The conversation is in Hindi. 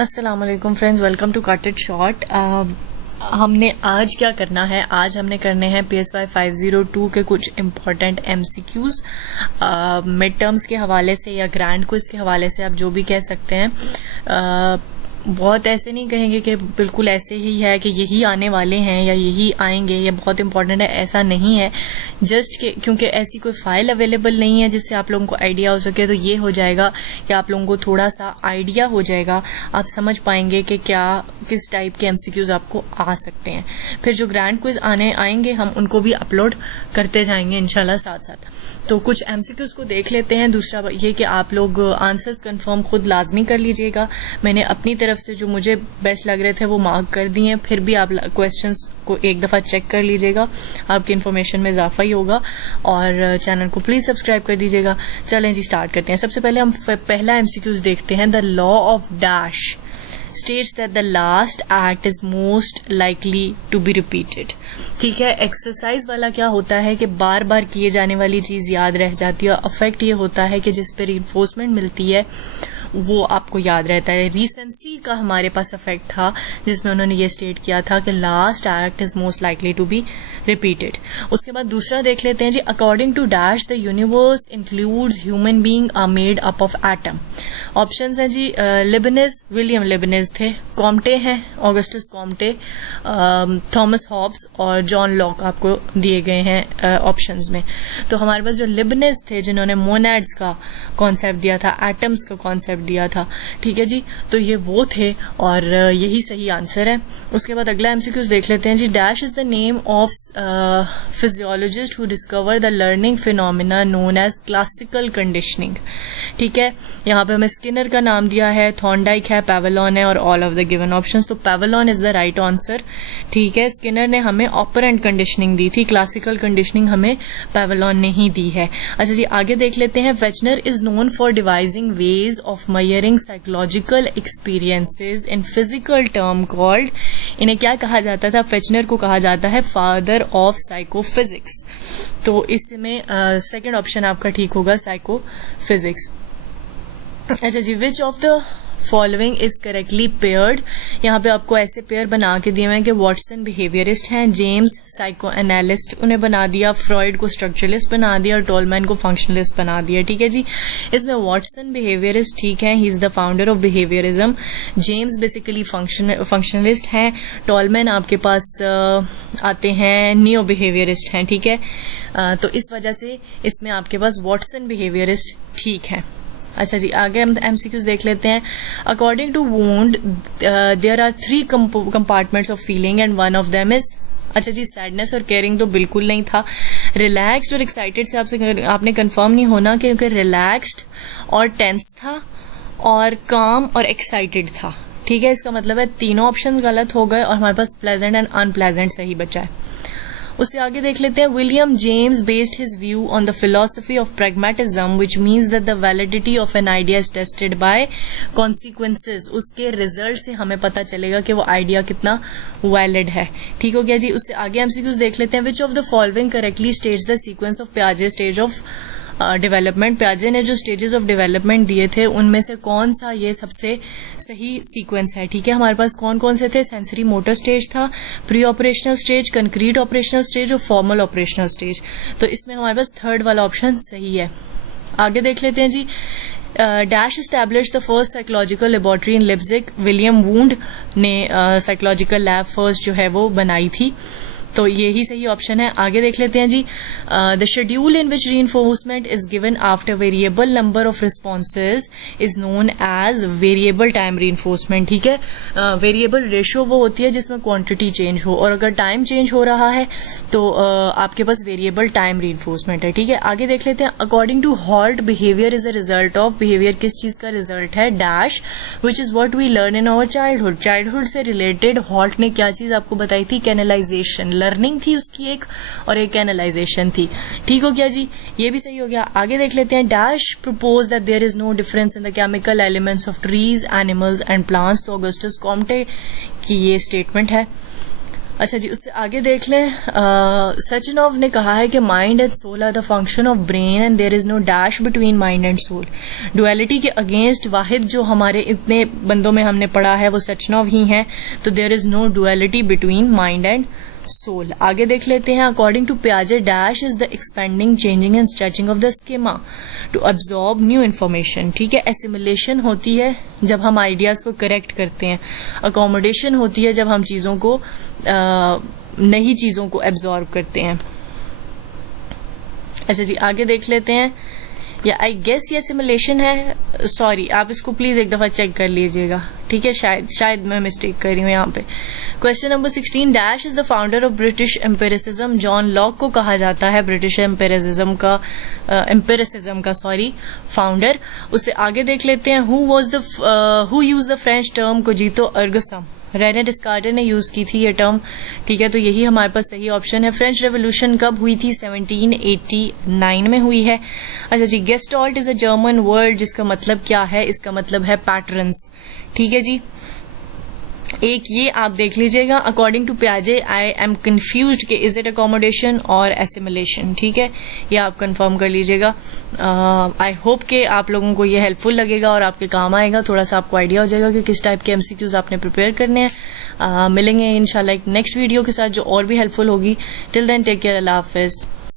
अस्सलाम वालेकुम friends, welcome to cut it short. हमने आज क्या करना है, आज हमने करने हैं PSY502 के कुछ इम्पॉर्टेंट MCQs मिड टर्म्स के हवाले से या ग्रैंड क्विज के हवाले से, आप जो भी कह सकते हैं। बहुत ऐसे नहीं कहेंगे कि बिल्कुल ऐसे ही है कि यही आने वाले हैं या यही आएंगे, ये बहुत इंपॉर्टेंट है, ऐसा नहीं है। जस्ट क्योंकि ऐसी कोई फाइल अवेलेबल नहीं है जिससे आप लोगों को आइडिया हो सके, तो ये हो जाएगा कि आप लोगों को थोड़ा सा आइडिया हो जाएगा, आप समझ पाएंगे कि क्या किस टाइप के MCQs आपको आ सकते हैं। फिर जो ग्रैंड क्विज आएंगे हम उनको भी अपलोड करते जाएंगे इंशाल्लाह साथ साथ। तो कुछ MCQs को देख लेते हैं। दूसरा ये कि आप लोग आंसर्स कंफर्म खुद लाजमी कर लीजिएगा। मैंने अपनी तरफ से जो मुझे बेस्ट लग रहे थे वो मार्क कर दिए, फिर भी आप क्वेश्चंस को एक दफा चेक कर लीजिएगा, आपकी इन्फॉर्मेशन में इजाफा ही होगा। और चैनल को प्लीज सब्सक्राइब कर दीजिएगा। चलें जी, स्टार्ट करते हैं। सबसे पहले हम पहला MCQs देखते हैं। The law of dash states that the last act is most likely to be repeated। ठीक है, एक्सरसाइज वाला क्या होता है कि बार बार किए जाने वाली चीज याद रह जाती है। अफेक्ट ये होता है कि जिस पे रिइंफोर्समेंट मिलती है वो आपको याद रहता है। रिसेंसी का हमारे पास अफेक्ट था जिसमें उन्होंने ये स्टेट किया था कि last act is most likely to be repeated. उसके बाद दूसरा देख लेते हैं जी। According to dash the universe includes human being are made up of atom. Options हैं जी, लिबनिज, विलियम लिबनिज थे, कॉम्टे हैं, ऑगस्टस कॉम्टे, थॉमस हॉब्स और जॉन लॉक आपको दिए गए हैं ऑप्शंस में। तो हमारे पास जो लिबनिज थे जिन्होंने मोनैड्स का कॉन्सेप्ट दिया था, एटम्स का कॉन्सेप्ट दिया था, ठीक है जी, तो ये वो थे और यही सही आंसर है। उसके बाद अगला MCQs देख लेते हैं जी। Dash is the name of physiologist who discover the learning phenomena known as classical conditioning. ठीक है, यहाँ पे हमें स्किनर का नाम दिया है, थॉर्नडाइक है, पैवेलॉन है और all of the given options. तो पैवेलॉन इज द राइट आंसर। ठीक है, स्किनर ने हमें ऑपरेंट कंडीशनिंग दी थी, क्लासिकल कंडीशनिंग हमें पैवेलॉन ने ही दी है। अच्छा जी, आगे देख लेते हैं। Fechner is known for devising ways of measuring psychological experiences in physical term called, इन्हें क्या कहा जाता था? फेचनर को कहा जाता है फादर ऑफ साइकोफिजिक्स। तो इसमें सेकंड ऑप्शन आपका ठीक होगा, साइकोफिजिक्स। अच्छा जी, which of the following is correctly paired. यहाँ पे आपको ऐसे पेयर बना के दिए हुए हैं कि वॉटसन बिहेवियरिस्ट हैं, जेम्स साइको एनालिस्ट उन्हें बना दिया, फ्रॉइड को स्ट्रक्चरलिस्ट बना दिया और टॉलमैन को फंक्शनलिस्ट बना दिया। ठीक है जी, इसमें वॉटसन बिहेवियरिस्ट ठीक है, he is the founder of behaviourism. James basically functionalist हैं। टॉलमैन आपके पास आते हैं, नियो बिहेवियरिस्ट हैं। ठीक है, तो इस वजह से इसमें आपके पास वॉटसन बिहेवियरिस्ट ठीक है। अच्छा जी, आगे हम MCQs देख लेते हैं। According to Wundt there are 3 compartments of feeling and one of them is, अच्छा जी, सैडनेस और केयरिंग तो बिल्कुल नहीं था। रिलैक्स्ड और एक्साइटेड से आपने कंफर्म नहीं होना, क्योंकि रिलैक्स्ड और टेंस था और काम और एक्साइटेड था। ठीक है, इसका मतलब है तीनों ऑप्शन गलत हो गए और हमारे पास प्लेजेंट एंड अनप्लेजेंट सही बचा है। उससे आगे देख लेते हैं। William James based his view on the philosophy of pragmatism which means that the validity of an idea is tested by consequences. उसके रिजल्ट से हमें पता चलेगा कि वो आइडिया कितना वैलिड है। ठीक हो गया जी। उससे आगे MCQs देख लेते हैं। Which of the following correctly states the sequence of पियाजे स्टेज ऑफ डेवलपमेंट। पियाजे ने जो स्टेजेस ऑफ डेवलपमेंट दिए थे उनमें से कौन सा ये सबसे सही सीक्वेंस है? ठीक है, हमारे पास कौन कौन से थे? सेंसरी मोटर स्टेज था, pre operational stage, concrete operational stage और फॉर्मल ऑपरेशनल स्टेज। तो इसमें हमारे पास थर्ड वाला ऑप्शन सही है। आगे देख लेते हैं जी। Dash establish the first psychological laboratory in Leipzig. William Wundt ने साइकोलॉजिकल लैब फर्स्ट जो है वो बनाई थी, तो यही सही ऑप्शन है। आगे देख लेते हैं जी। The schedule in which reinforcement is given after variable number of responses is known as variable time reinforcement. ठीक है, वेरिएबल रेशियो वो होती है जिसमें क्वांटिटी चेंज हो, और अगर टाइम चेंज हो रहा है तो आपके पास वेरिएबल टाइम रीइंफोर्समेंट है। ठीक है, आगे देख लेते हैं। According to Holt, behaviour is a result of, behaviour किस चीज का रिजल्ट है? Dash which is what we learn in our childhood. Childhood से रिलेटेड हॉल्ट ने क्या चीज आपको बताई थी? कैनलाइजेशन, लर्निंग थी उसकी एक, और एक एनालाइजेशन थी। ठीक हो गया जी, ये भी सही हो गया। आगे देख लेते हैं। Dash propose that there is no difference in the chemical elements of trees, animals and plants. तो ऑगस्टस कॉम्टे की ये स्टेटमेंट है। अच्छा जी, उससे आगे देख लें, सचिनोव ने कहा है कि mind and soul are the function of brain and there is no dash between mind and soul. Duality के अगेंस्ट वाहिद जो हमारे इतने बंदों में हमने पढ़ा है वो सचिनोव ही हैं, तो there is no duality between mind and soul. आगे देख लेते हैं, अकॉर्डिंग टू पियाजे dash is the expanding, changing and stretching of the schema to absorb new information. ठीक है, एसिमुलेशन होती है जब हम आइडियाज को करेक्ट करते हैं, अकोमोडेशन होती है जब हम चीजों को नई चीजों को एब्सॉर्ब करते हैं। अच्छा जी, आगे देख लेते हैं, या आई गेस ये सिमुलेशन है, सॉरी आप इसको प्लीज एक दफा चेक कर लीजिएगा। ठीक है, शायद मैं मिस्टेक कर रही हूँ यहाँ पे। Question number 16, dash is the founder of British empiricism. John Locke को कहा जाता है ब्रिटिश एम्पेरिसिज्म का फाउंडर। उससे आगे देख लेते हैं, who use the French term cogito ergo sum. Rene Descartes ने यूज की थी ये टर्म। ठीक है, तो यही हमारे पास सही ऑप्शन है। फ्रेंच रेवोल्यूशन कब हुई थी? 1789 में हुई है। अच्छा जी, gestalt is a German word जिसका मतलब क्या है? इसका मतलब है पैटर्न्स। ठीक है जी, एक ये आप देख लीजिएगा, अकॉर्डिंग टू पियाजे आई एम कंफ्यूज्ड कि इज इट अकोमोडेशन और एसिमुलेशन। ठीक है, ये आप कंफर्म कर लीजिएगा। आई होप कि आप लोगों को ये हेल्पफुल लगेगा और आपके काम आएगा, थोड़ा सा आपको आइडिया हो जाएगा कि किस टाइप के MCQs आपने प्रिपेयर करने हैं। मिलेंगे इंशाल्लाह एक नेक्स्ट वीडियो के साथ जो और भी हेल्पफुल होगी। टिल देन टेक केयर, अल्लाह हाफिज।